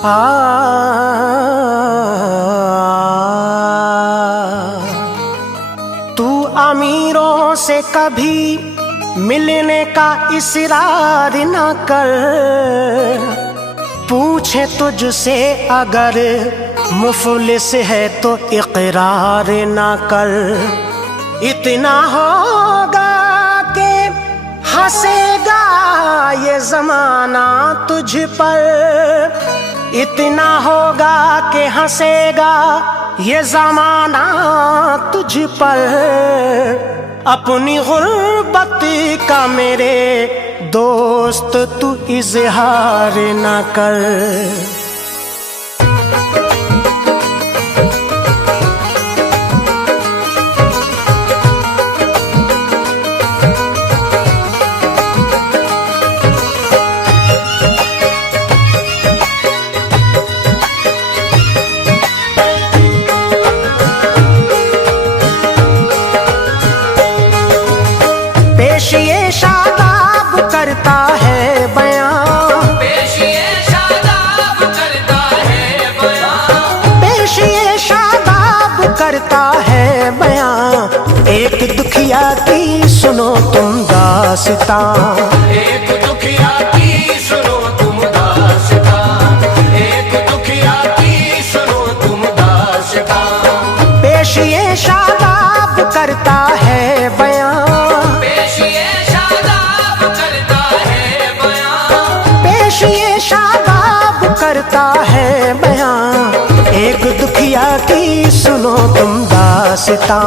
आ तू अमीरों से कभी मिलने का इसरार न कर, पूछे तुझसे अगर मुफलिस है तो इकरार न कर। इतना होगा कि हंसेगा ये जमाना तुझ पर, इतना होगा कि हंसेगा ये जमाना तुझ पर। अपनी गुर्बत का मेरे दोस्त तू इजहार न कर। पेशिए शादाब करता है बयां, पेशिए शादाब करता है बयां, पेशिए शादाब करता है बयां। एक दुखिया की सुनो तुम दास्तां, एक दुखिया की सुनो तुम दास्तां, एक दुखिया की सुनो तुम दास्तां। पेशिए शादाब करता है बयां, पेशिए शादाब करता है बयां, पेशिए शादाब करता है बयां। एक दुखिया की सुनो तुम दास्तां,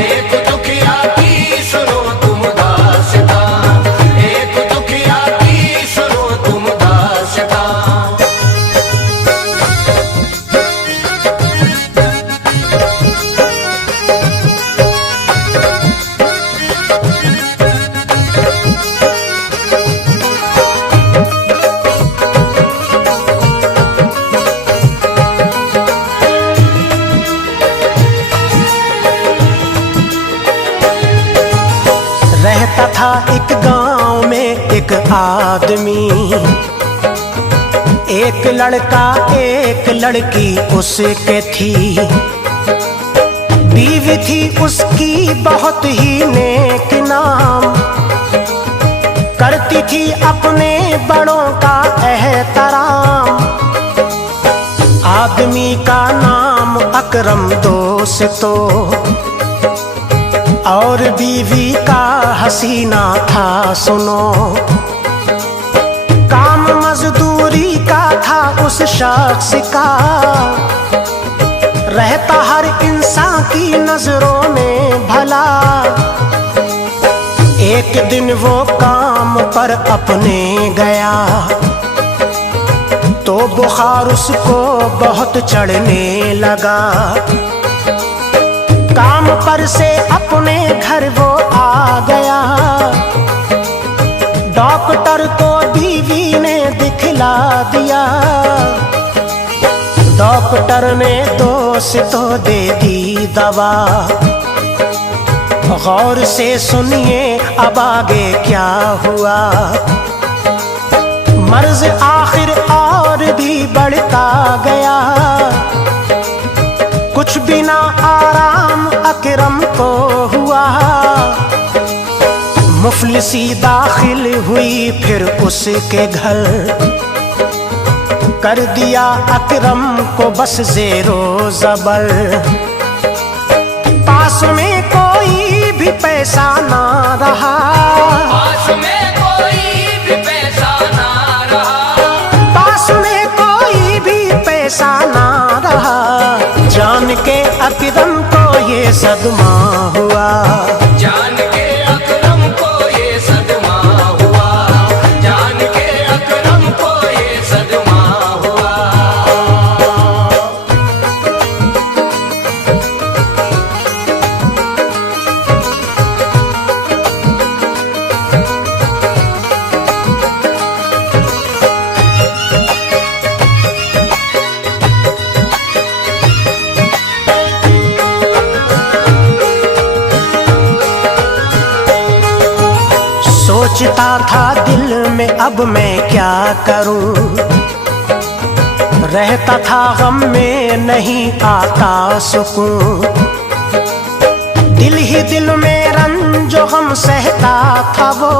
एक दुखिया की सुनो तुम दास्तां, एक दुखिया की सुनो तुम दास्तां। रहता था एक गांव में एक आदमी, एक लड़का एक लड़की उसके थी। बीवी थी उसकी बहुत ही नेक नाम, करती थी अपने बड़ों का एहतराम। आदमी का नाम अकरम दोस्तो, और बीवी का हसीना था सुनो। काम मजदूरी का था उस शख्स का, रहता हर इंसान की नजरों में भला। एक दिन वो काम पर अपने गया, तो बुखार उसको बहुत चढ़ने लगा। काम पर से अपने घर वो आ गया, डॉक्टर को बीवी ने दिखला दिया। डॉक्टर ने दोस्तों दे दी दवा, गौर से सुनिए अब आगे क्या हुआ। मर्ज आखिर और भी बढ़ता गया, कुछ बिना आराम अकरम को हुआ। मुफलिसी दाखिल हुई फिर उसके घर, कर दिया अकरम को बस ज़ेरो ज़बर। पास में कोई भी पैसा ना रहा, पास में कोई भी पैसा ना रहा, पास में कोई भी पैसा ना रहा। जान के अकरम को ये सदमा हुआ, जान के अकरम को ये सदमा हुआ, जान के अकरम को ये सदमा हुआ। सोचता था दिल में अब मैं क्या करूं। रहता था गम में नहीं आता सुकून, दिल ही दिल में रंजो गम सहता था वो,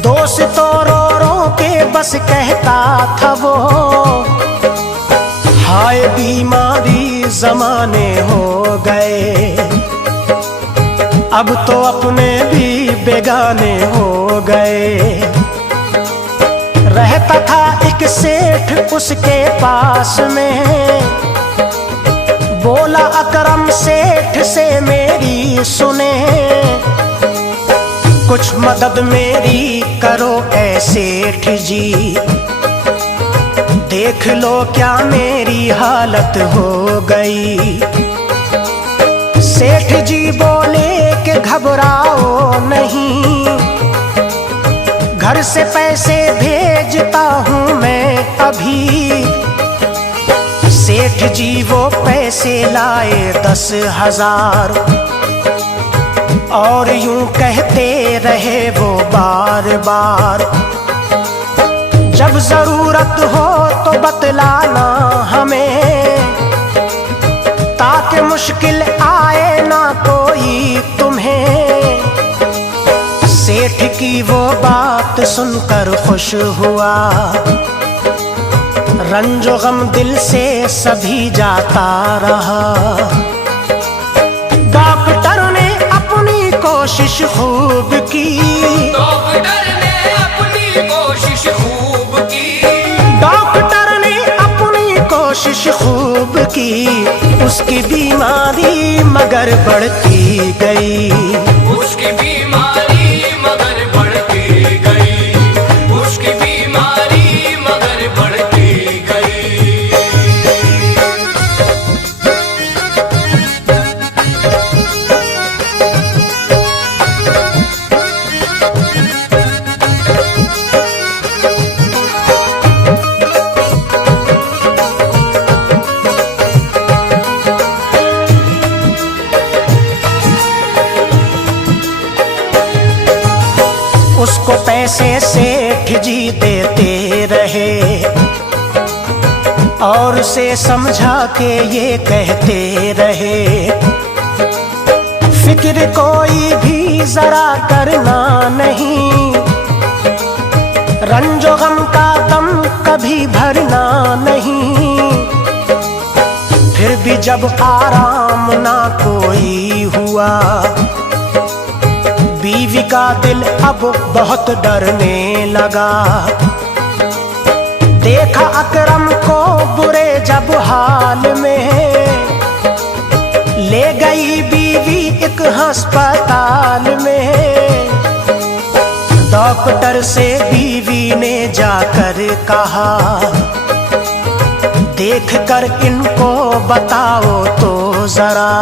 दोस्तों रो रो के बस कहता था वो, हाय बीमारी जमाने हो गए, अब तो अपने भी बेगाने हो गए। रहता था एक सेठ उसके पास में, बोला अकरम सेठ से मेरी सुने, कुछ मदद मेरी करो ऐ सेठ जी, देख लो क्या मेरी हालत हो गई। सेठ जी बोले कि घबराओ नहीं, घर से पैसे भेजता हूँ मैं अभी। सेठ जी वो पैसे लाए 10,000 और यूं कहते रहे वो बार बार, जब जरूरत हो तो बतलाना हमें, ताकि मुश्किल आए ना कोई तुम्हें। सेठ की वो बात सुनकर खुश हुआ, रंजो गम दिल से सभी जाता रहा। डॉक्टर ने अपनी कोशिश खूब की, डॉक्टर ने अपनी कोशिश खूब की, डॉक्टर ने अपनी कोशिश खूब की, उसकी बीमारी मगर बढ़ती गई, उसकी बीमारी मगर बढ़ती गई, उसकी बीमारी मगर बढ़ती गई। उसको पैसे सेठ जी देते रहे और उसे समझा के ये कहते रहे, फिक्र कोई भी जरा करना नहीं, रंजो गम का दम कभी भरना नहीं। फिर भी जब आराम ना कोई हुआ, बीवी का दिल अब बहुत डरने लगा। देखा अकरम को बुरे जब हाल में, ले गई बीवी एक अस्पताल में। डॉक्टर से बीवी ने जाकर कहा, देख कर इनको बताओ तो जरा,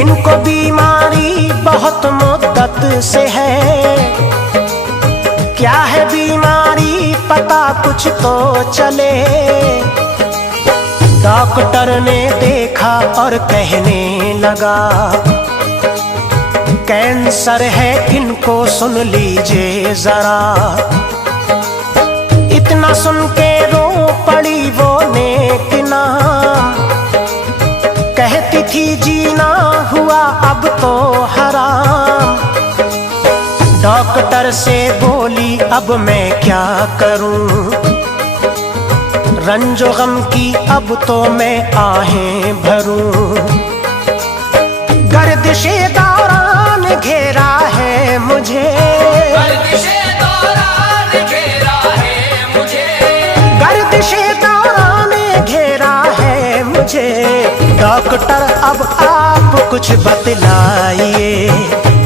इनको बीमारी बहुत मुद्दत से है, क्या है बीमारी पता कुछ तो चले। डॉक्टर ने देखा और कहने लगा, कैंसर है इनको सुन लीजिए जरा। इतना सुन के रो पड़ी वो नेक नाम, कहती थी जीना हुआ अब तो हराम। डॉक्टर से बोली अब मैं क्या करूं, रंजो गम की अब तो मैं आहें भरूं। गर्दिशे दौरान घेरा है मुझे, गर्दिशे दौरान घेरा है मुझे, गर्दिशे दौरान घेरा है मुझे। डॉक्टर अब आप कुछ बतलाइए,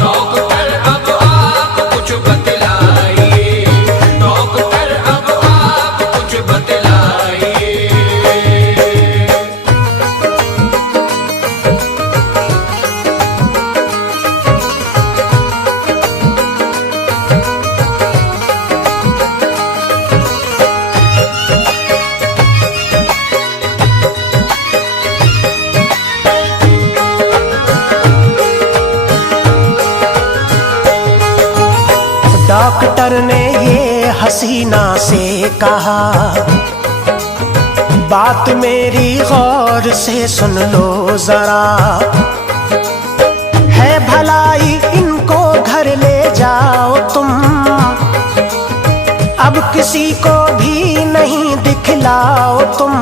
डॉक्टर अब आप कुछ बतलाइए, डॉक्टर अब आप कुछ बतलाइए। डॉक्टर ने ये हसीना से कहा, बात मेरी गौर से सुन लो जरा, है भलाई इनको घर ले जाओ तुम, अब किसी को भी नहीं दिखलाओ तुम,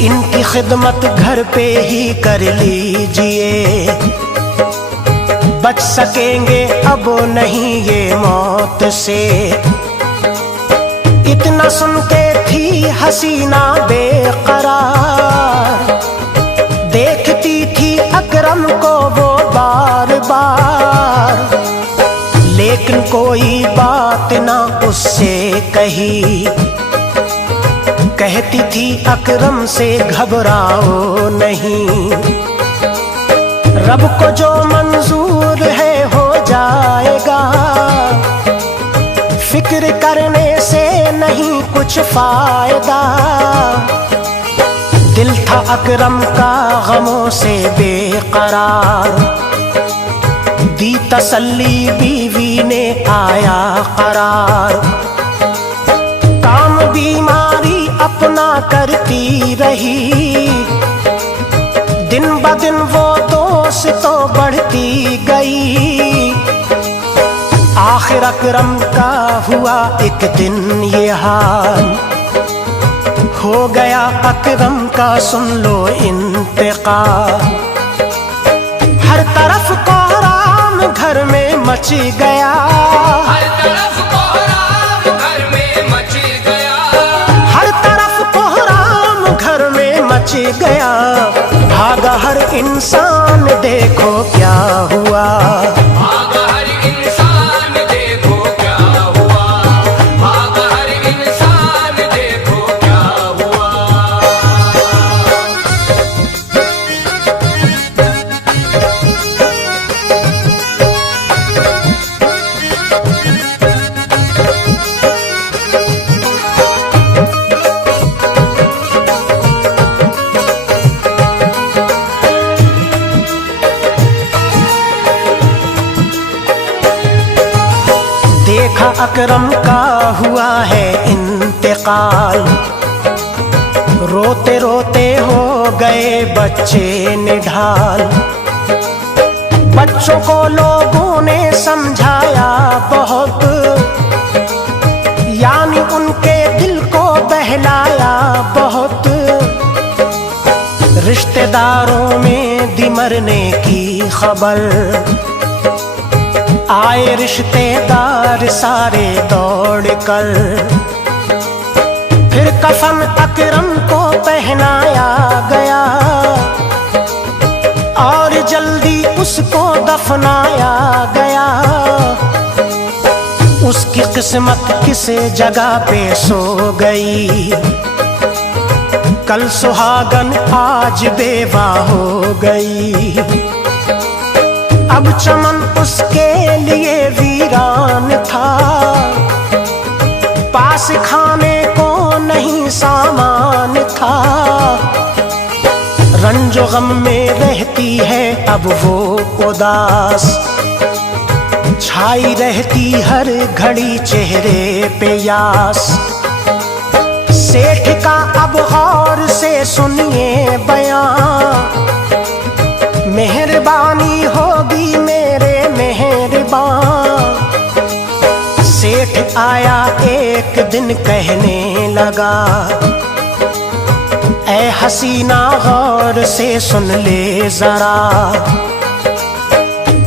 इनकी खिदमत घर पे ही कर लीजिए, बच सकेंगे अब नहीं ये मौत से। इतना सुन के थी हसीना बेकरार, देखती थी अकरम को वो बार बार, लेकिन कोई बात ना उससे कही, कहती थी अकरम से घबराओ नहीं, रब को जो मंजूर है हो जाएगा, फिक्र करने से नहीं कुछ फायदा। दिल था अकरम का गमों से बेकरार, दी तसल्ली बीवी ने आया करार, काम बीमारी अपना करती रही, दिन ब दिन वो दोस्त तो बढ़ती गई, आखिर अकरम का हुआ एक दिन ये हाल, हो गया अकरम का सुन लो इंतकाल। हर तरफ कोहराम घर में मच गया, हर तरफ कोहराम घर में मच गया, हर तरफ कोहराम घर में मच गया, भागा हर इंसान देखो क्या हुआ, भागा हर इंसान देखो क्या हुआ, भागा हर इंसान देखो क्या हुआ। देखा अकरम का हुआ है इंतकाल, रोते रोते हो गए बच्चे निढाल, बच्चों को लोगों ने समझाया बहुत, यानी उनके दिल को बहलाया बहुत, रिश्तेदारों में दी मरने की खबर, आए रिश्तेदार सारे दौड़ कर, फिर कफन अकरम को पहनाया गया, और जल्दी उसको दफनाया गया, उसकी किस्मत किस जगह पे सो गई, कल सुहागन आज बेवा हो गई, अब चमन उसके लिए वीरान था, पास खाने को नहीं सामान था, रंजो गम में रहती है अब वो उदास, छाई रहती हर घड़ी चेहरे पे यास। सेठ का अब गौर से सुनिए बयां, मेहरबानी होगी मेरे मेहरबान। सेठ आया एक दिन कहने लगा, ऐ हसीना गौर से सुन ले जरा,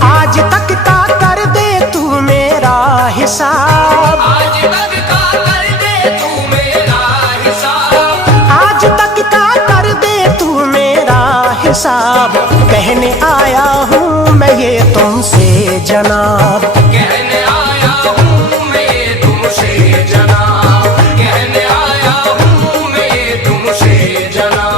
आज तक का कर दे तू मेरा हिसाब, आज तक का कर दे तू मेरा हिसाब, आज तक का कर दे तू मेरा हिसाब, कहने आया हूँ मैं ये तुमसे जनाब, कहने आया हूँ मैं ये तुमसे जनाब, कहने आया हूँ मैं ये तुमसे जनाब।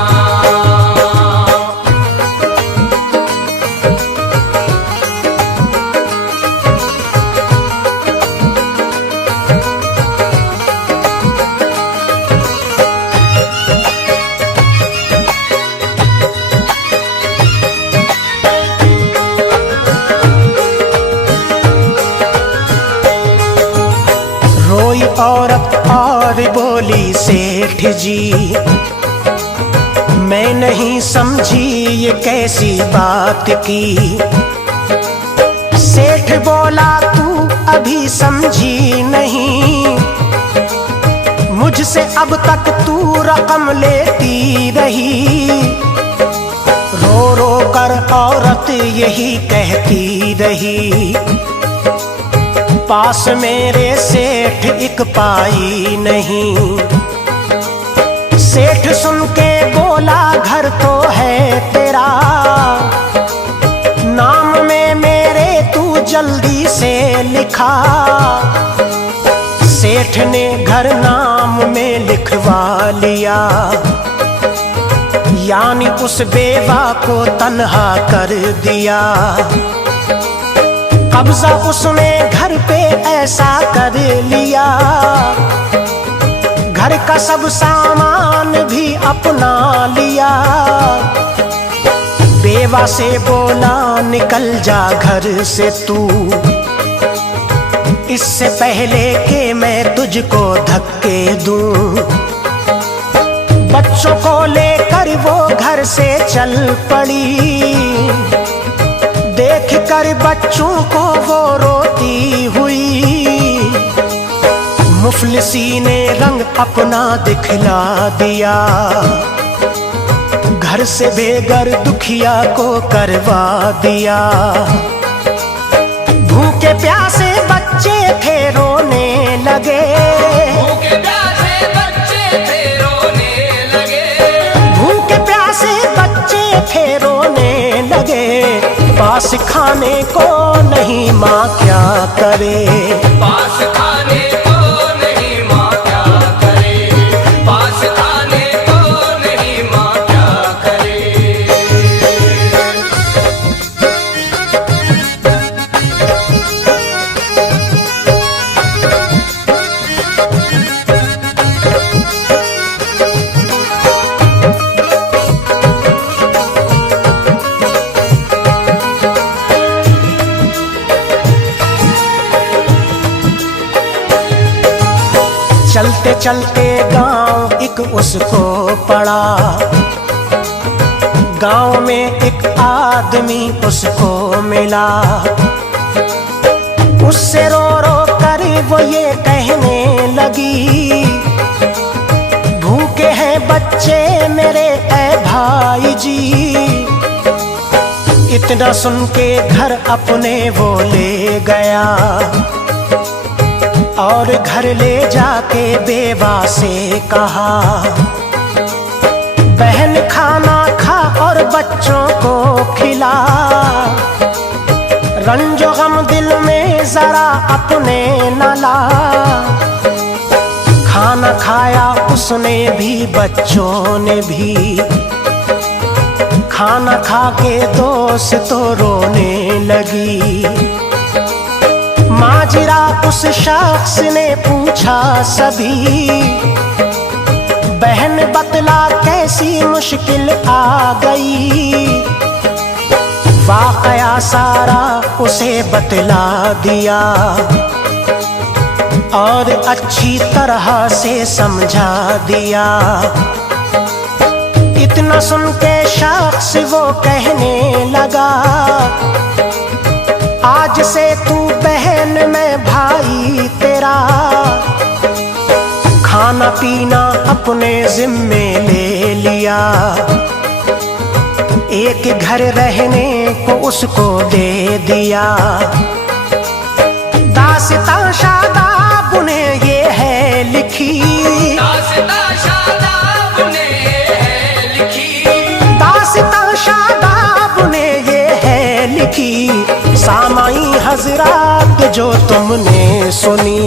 औरत और बोली सेठ जी, मैं नहीं समझी ये कैसी बात की। सेठ बोला तू अभी समझी नहीं, मुझसे अब तक तू रकम लेती रही। रो रो कर औरत यही कहती रही, पास मेरे सेठ एक पाई नहीं। सेठ सुन के बोला घर तो है तेरा, नाम में मेरे तू जल्दी से लिखा। सेठ ने घर नाम में लिखवा लिया, यानी उस बेवा को तन्हा कर दिया। कब्जा उसने घर पे ऐसा कर लिया, घर का सब सामान भी अपना लिया। बेवा से बोला निकल जा घर से तू, इससे पहले कि मैं तुझको धक्के दूं। बच्चों को लेकर वो घर से चल पड़ी, देख कर बच्चों को वो रोती हुई। मुफलिसी ने रंग अपना दिखला दिया, घर से बेघर दुखिया को करवा दिया। भूखे प्यासे बच्चे थे रोने लगे, भूखे प्यासे बच्चे थे रोने लगे, भूखे प्यासे बच्चे थे रोने लगे। पास खाने को नहीं माँ क्या करे, पास खाने को नहीं माँ क्या करे, पास खाने को नहीं माँ क्या करे। चलते चलते गांव एक उसको पड़ा, गांव में एक आदमी उसको मिला। उससे रो रो कर वो ये कहने लगी, भूखे हैं बच्चे मेरे ऐ भाई जी। इतना सुन के घर अपने वो ले गया, और घर ले जाके बेवा से कहा, बहन खाना खा और बच्चों को खिला। रंजो गम दिल में जरा अपने न ला। खाना खाया उसने भी बच्चों ने भी, खाना खा के दोस्त तो रोने लगी। माजरा उस शख्स ने पूछा सभी, बहन बतला कैसी मुश्किल आ गई। वाकया सारा उसे बतला दिया, और अच्छी तरह से समझा दिया। इतना सुन के शख्स वो कहने लगा, आज से तू बहन मैं भाई तेरा। खाना पीना अपने जिम्मे ले लिया, एक घर रहने को उसको दे दिया। दास्तां शादाब ने ये है लिखी, दास्तां शादाब ने ये है लिखी, दास्तां शादाब ने ये है लिखी। सामाई हजरात जो तुमने सुनी,